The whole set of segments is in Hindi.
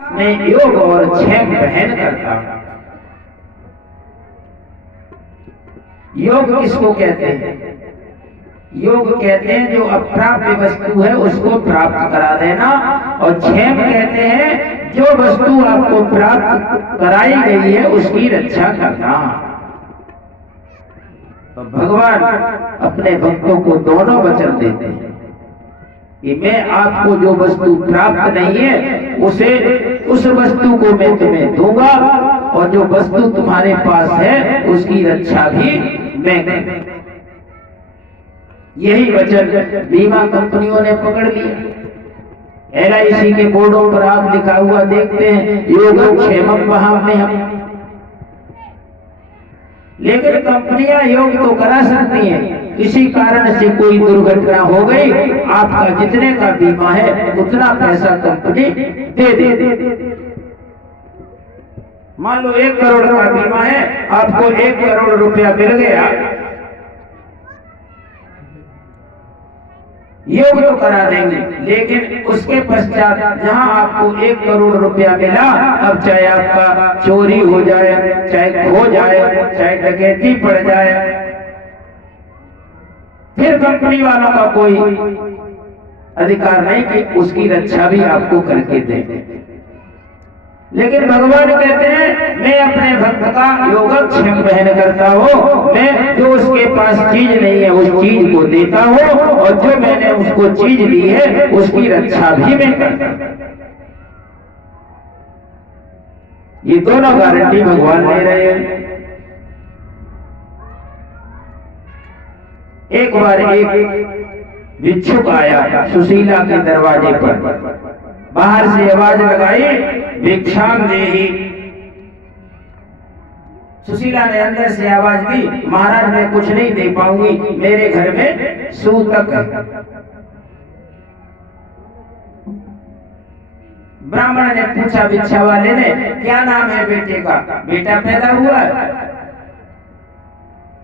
मैं योग और क्षेम पहन करता हूं। योग किसको कहते हैं? योग कहते हैं जो अप्राप्य वस्तु है उसको प्राप्त करा देना, और क्षेम कहते हैं जो वस्तु आपको प्राप्त कराई गई है उसकी रक्षा करना। तो भगवान अपने भक्तों को दोनों वचन देते हैं कि मैं आपको जो वस्तु प्राप्त नहीं है उस वस्तु को मैं तुम्हें दूंगा, और जो वस्तु तुम्हारे पास है उसकी रक्षा भी मैं करूंगा। यही वचन बीमा कंपनियों ने पकड़ लिया। LIC के बोर्डों पर आप लिखा हुआ देखते हैं योगक्षेमम वहाम्यहम्। लेकिन कंपनियां योग तो करा सकती हैं, किसी कारण से कोई दुर्घटना हो गई, आपका जितने का बीमा है उतना पैसा कंपनी दे दे। मान लो 1 करोड़ का बीमा है, आपको 1 करोड़ रुपया मिल गया, योग तो करा देंगे, लेकिन उसके पश्चात जहां आपको 1 करोड़ रुपया मिला, अब चाहे आपका चोरी हो जाए, चाहे खो जाए, चाहे डकैती पड़ जाए, फिर कंपनी वालों का कोई अधिकार नहीं कि उसकी रक्षा भी आपको करके दे। लेकिन भगवान कहते हैं मैं अपने भक्त का योगक्षेम पहन करता हूँ, मैं जो उसके पास चीज नहीं है उस चीज को देता हूँ, और जो मैंने उसको चीज ली है उसकी रक्षा भी मैं करता हूँ। ये दोनों गारंटी भगवान दे रहे हैं। एक बार एक भिक्षुक आया सुशीला के दरवाजे पर, बाहर से आवाज लगाई भिक्षाम देहि। सुशीला ने अंदर से आवाज दी महाराज मैं कुछ नहीं दे पाऊंगी, मेरे घर में सूतक है। ब्राह्मण ने पूछा भिक्षा वाले ने क्या नाम है बेटे का? बेटा पैदा हुआ है?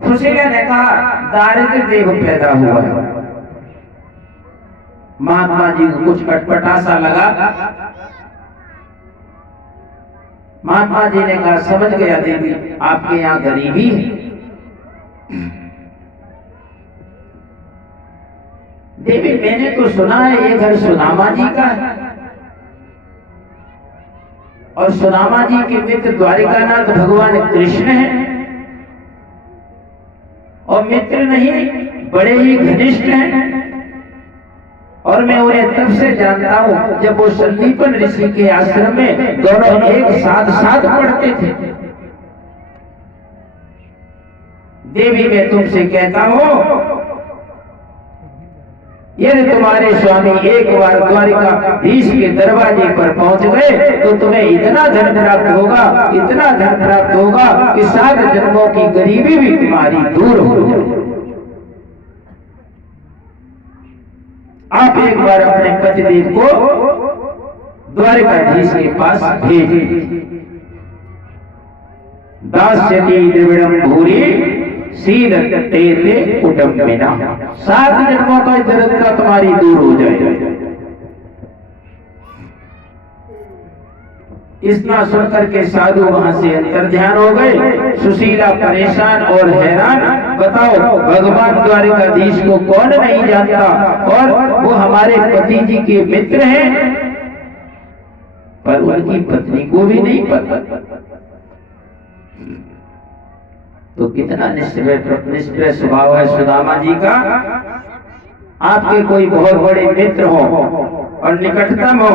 सुशीला ने कहा दारिद्र देव पैदा हुआ है। महात्मा जी को कुछ खटपटा सा लगा। महात्मा जी ने कहा समझ गया देवी, आपके यहाँ गरीबी है। देवी मैंने तो सुना है ये घर सुदामा जी का है, और सुदामा जी के मित्र द्वारिकानाथ भगवान कृष्ण हैं, और मित्र नहीं बड़े ही घनिष्ठ हैं, और मैं उन्हें तब से जानता हूं जब वो संदीपन ऋषि के आश्रम में दोनों एक साथ साथ पढ़ते थे। देवी मैं तुमसे कहता हूं यदि तुम्हारे स्वामी एक बार द्वारिकाधीश के दरवाजे पर पहुंच गए तो तुम्हें इतना धन प्राप्त होगा, इतना धन प्राप्त होगा कि 7 जन्मों की गरीबी भी तुम्हारी दूर हो जाए। आप एक बार अपने पतिदेव को द्वारिकाधीश के पास भेजिए। दास्यति द्रविड़म भूरि सीदते कुटुंबिना। 7 जन्मों का दरिद्रता तुम्हारी दूर हो जाए। इतना सुनकर के साधु वहां से अंतर्ध्यान हो गए। सुशीला परेशान और हैरान, बताओ भगवान द्वारिकाधीश को कौन नहीं जानता, और वो हमारे पति जी के मित्र हैं, पर उनकी पत्नी को भी नहीं पता। तो कितना निष्प्रिय स्वभाव है सुदामा जी का। आपके कोई बहुत बड़े मित्र हो और निकटतम हो,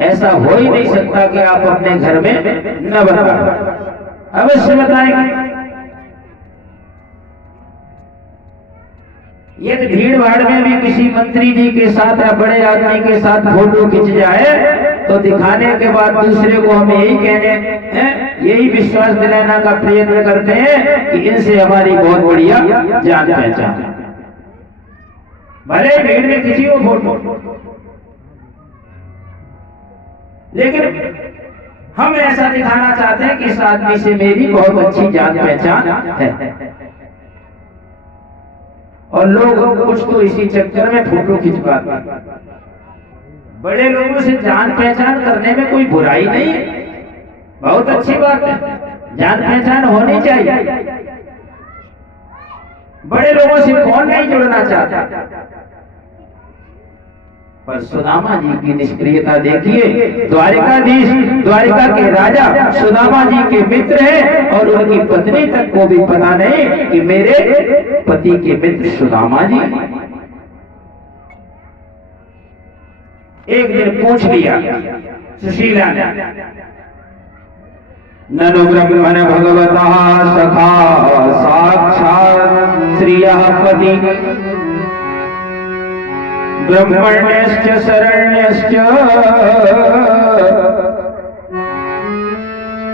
ऐसा हो ही नहीं सकता कि आप अपने घर में न बताएं। अवश्य बताएंगे। यदि भीड़ भाड़ में भी किसी मंत्री जी के साथ या बड़े आदमी के साथ फोटो खिंच जाए तो दिखाने के बाद दूसरे को हम यही यही विश्वास दिलाना का प्रयत्न करते हैं कि इनसे हमारी बहुत बढ़िया जान पहचान। भले भीड़ में किसी को फोटो, लेकिन हम ऐसा दिखाना चाहते हैं कि इस आदमी से मेरी बहुत अच्छी जान पहचान है, और लोग कुछ तो इसी चक्कर में फोटो खिंचवाते हैं। बड़े लोगों से जान पहचान करने में कोई बुराई नहीं है, बहुत अच्छी बात है, जान पहचान होनी चाहिए। बड़े लोगों से कौन नहीं जुड़ना चाहता, पर सुदामा जी की निष्क्रियता देखिए। द्वारिकाधीश, द्वारिका के राजा सुदामा जी के मित्र हैं और उनकी पत्नी तक को भी पता नहीं कि मेरे पति के मित्र सुदामा जी। एक दिन पूछ लिया सुशीला ने, ननु ब्रह्मण भगवता सखा साक्षात् श्रियः पति ब्रह्मण्यश्च शरण्यश्च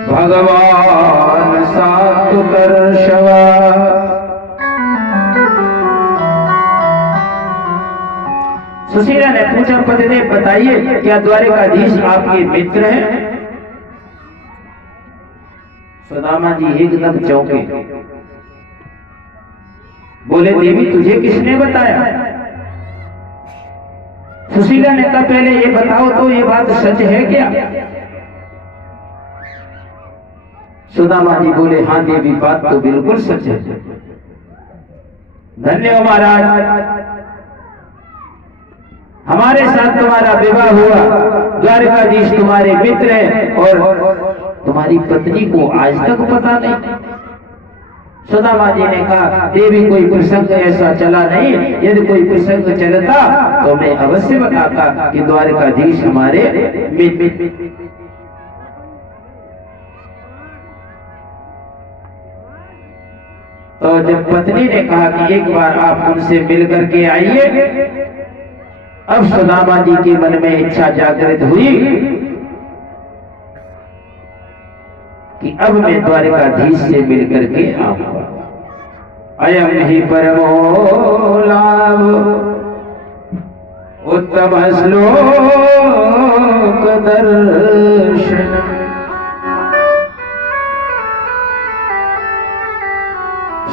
भगवान सात्विकर्षव। सुशीला ने पूछा, पतिदेव बताइए क्या द्वारिकाधीश आपके मित्र हैं? सुदामा जी एकदम चौंके, बोले देवी तुझे किसने बताया? सुशीला ने कहा पहले ये बताओ तो ये बात सच है क्या? सुदामा जी बोले हाँ देवी बात तो बिल्कुल सच है। धन्य हो महाराज, हमारे साथ तुम्हारा विवाह हुआ, द्वारिकाधीश तुम्हारे मित्र हैं और तुम्हारी पत्नी को आज तक पता नहीं। सुदामा जी ने कहा देवी कोई प्रसंग ऐसा चला नहीं, यदि कोई प्रसंग चलता तो मैं अवश्य बताता कि द्वारिकाधीश हमारे मित्र। तो जब पत्नी ने कहा कि एक बार आप उनसे मिल करके आइए, अब सुदामा जी के मन में इच्छा जागृत हुई कि अब मैं द्वारिकाधीश से मिलकर के आऊंगा। अयम ही परमो लाभ उत्तम श्लोक दर्शन।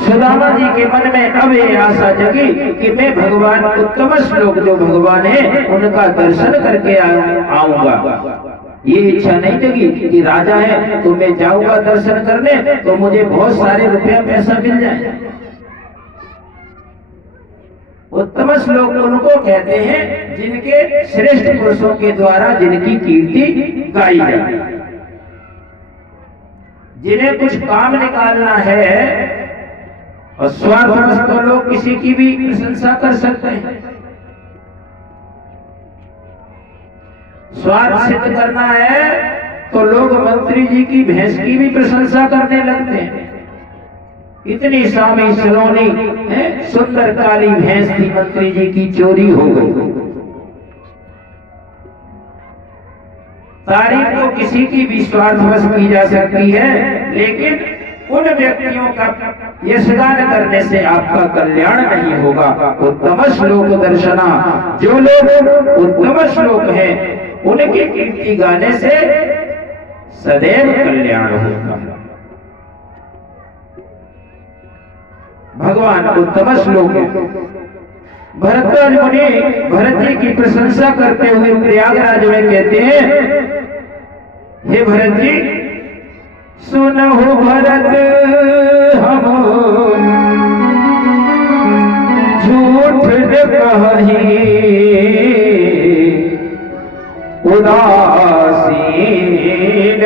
सुदामा जी के मन में अब ये आशा जगी कि मैं भगवान उत्तम श्लोक जो भगवान है उनका दर्शन करके आऊंगा। ये इच्छा नहीं जगी कि राजा है तो मैं जाऊंगा दर्शन करने तो मुझे बहुत सारे रुपया पैसा मिल जाए। उत्तम श्लोक उनको कहते हैं जिनके श्रेष्ठ पुरुषों के द्वारा जिनकी कीर्ति गाई जाए, जिन्हें कुछ काम निकालना है और स्वार्थवश तो लोग किसी की भी प्रशंसा कर सकते हैं। स्वार्थ सिद्ध करना है तो लोग मंत्री जी की भैंस की भी प्रशंसा करने लगते हैं। इतनी सामी सलोनी सुंदर काली भैंस थी, मंत्री जी की चोरी हो गई। तारीफ तो किसी की भी स्वार्थवश की जा सकती है, लेकिन उन व्यक्तियों का यशगान करने से आपका कल्याण नहीं होगा। उत्तम श्लोक दर्शना, जो लोग उत्तम श्लोक हैं उनकी कीर्ति गाने से सदैव कल्याण होगा। भगवान उत्तम श्लोक है। भरद्वाज मुनि भरत जी की प्रशंसा करते हुए प्रयागराज में कहते हैं, हे भरत जी सुनहु भरत हम झूठ न कही, उदासीन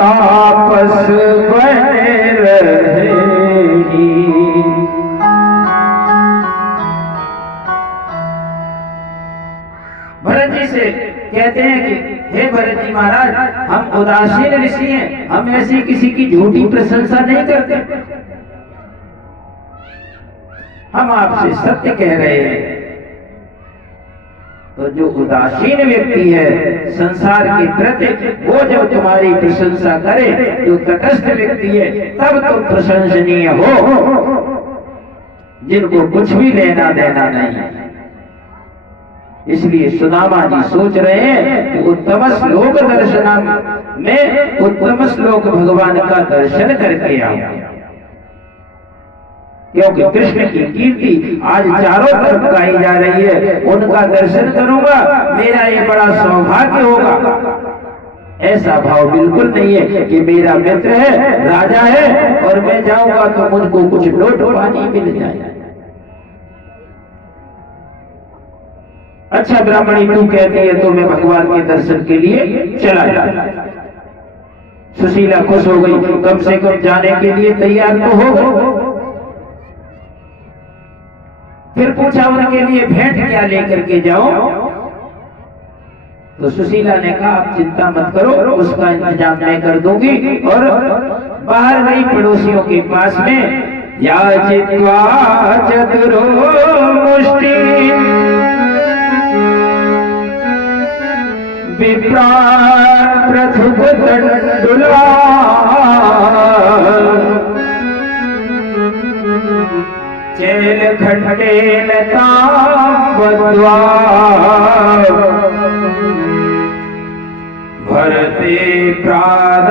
आपस बने रहे। भरत जी से कहते हैं कि हे भरत जी महाराज, हम उदासीन ऋषि हैं, हम ऐसी किसी की झूठी प्रशंसा नहीं करते, हम आपसे सत्य कह रहे हैं। तो जो उदासीन व्यक्ति है संसार के प्रति, वो जब तुम्हारी प्रशंसा करे, जो तटस्थ व्यक्ति है तब तुम प्रशंसनीय हो, जिनको कुछ भी लेना देना नहीं। इसलिए सुदामा जी सोच रहे हैं कि उत्तम श्लोक दर्शन में उत्तम श्लोक भगवान का दर्शन करके आऊं। क्योंकि कृष्ण की कीर्ति आज चारों तरफ गाई जा रही है। उनका दर्शन करूंगा, मेरा ये बड़ा सौभाग्य होगा। ऐसा भाव बिल्कुल नहीं है कि मेरा मित्र है, राजा है, और मैं जाऊंगा तो मुझको कुछ लोट पानी मिल जाए। अच्छा ब्राह्मणी, तू कहती है तो मैं भगवान के दर्शन के लिए चला जाता। सुशीला खुश हो गई, कम से कम जाने के लिए तैयार तो हो गई। फिर पूछा उनके लिए भेंट क्या लेकर के जाओ? तो सुशीला ने कहा आप चिंता मत करो, उसका इंतजाम मैं कर दूंगी। और बाहर गई पड़ोसियों के पास में, याचित्वा चतुरो मुष्टि विप्रान् प्रथुप तण्डुला चेल खंडेन तां बद्ध्वा भरते प्रादादुपाय।